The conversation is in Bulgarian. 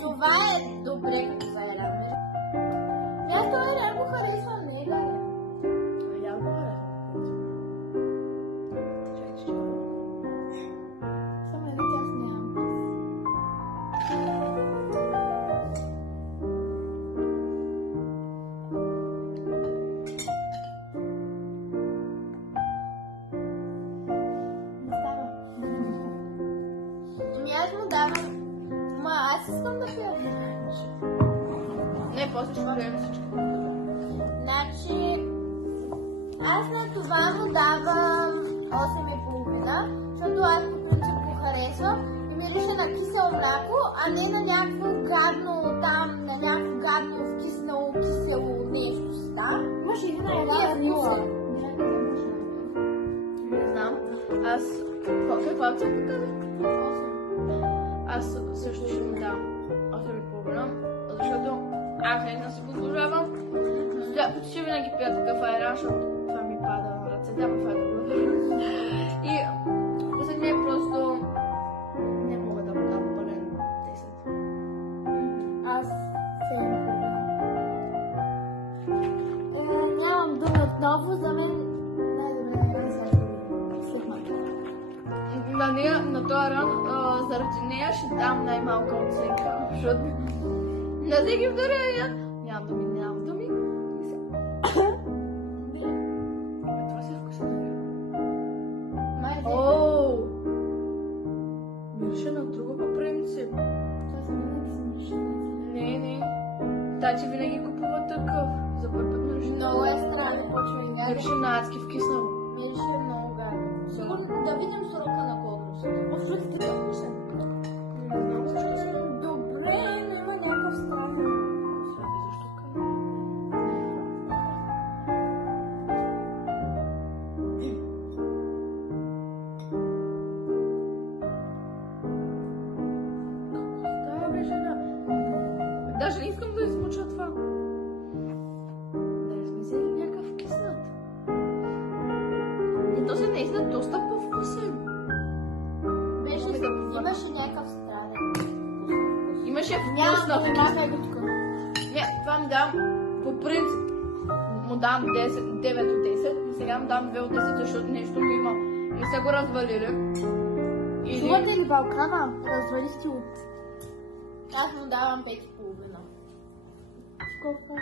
Това е добре като за Елян. Аз това Елян го харесвам, не е да. Елян го харесвам. Чакай, че Само е да тя с нея. Аз му давам. Аз искам да пия. не, после ще приемем всички. Значи, аз на това му давам 8,5, защото аз по принцип го харесвам и мирише на кисело мляко, а не на някакво гадно там, на някакво гадно вкиснало кисело нещо си там. Може и на една Не знам. Аз... Каква оценка казах? 8. Аз също ще му дам 8,5, защото аз наистина си го заслужавам. Почти винаги пия такъв айран, защото това ми пада на ръцете, ама това е друго. И след мен просто не мога да му дам пълен 10. Аз 7,5. Нямам думи отново, за мен най-добре е след малко. На този ран, заради нея ще дам най-малка оценка, защото на всеки втория нямам думи. Това си вкусно. Ооо! Мирише на друго по принцип. Това са винаги смешни. Не. Тати винаги купува такъв. За първи път мирише. Много е странно, почва и гадно. Мирише на адски вкиснал. Мирише много гадно. Сигурно да видим срока на годност. Общо ти такъв вкусен. Добре, но има някакъв странен. Даже не искам да измуча това. Дали сме взели някакъв киснат? И то се наистина доста по-вкусен. Имаше някакъв странен. Имаше Няма вкусна. едутка. Не, това му дам по принцип. Му дам 9 от 10 и сега му дам 2 от 10, защото нещо му има. Не са го развалили. Чувате ли Балкана? Развалихте от... Аз му давам 5,5. Колко?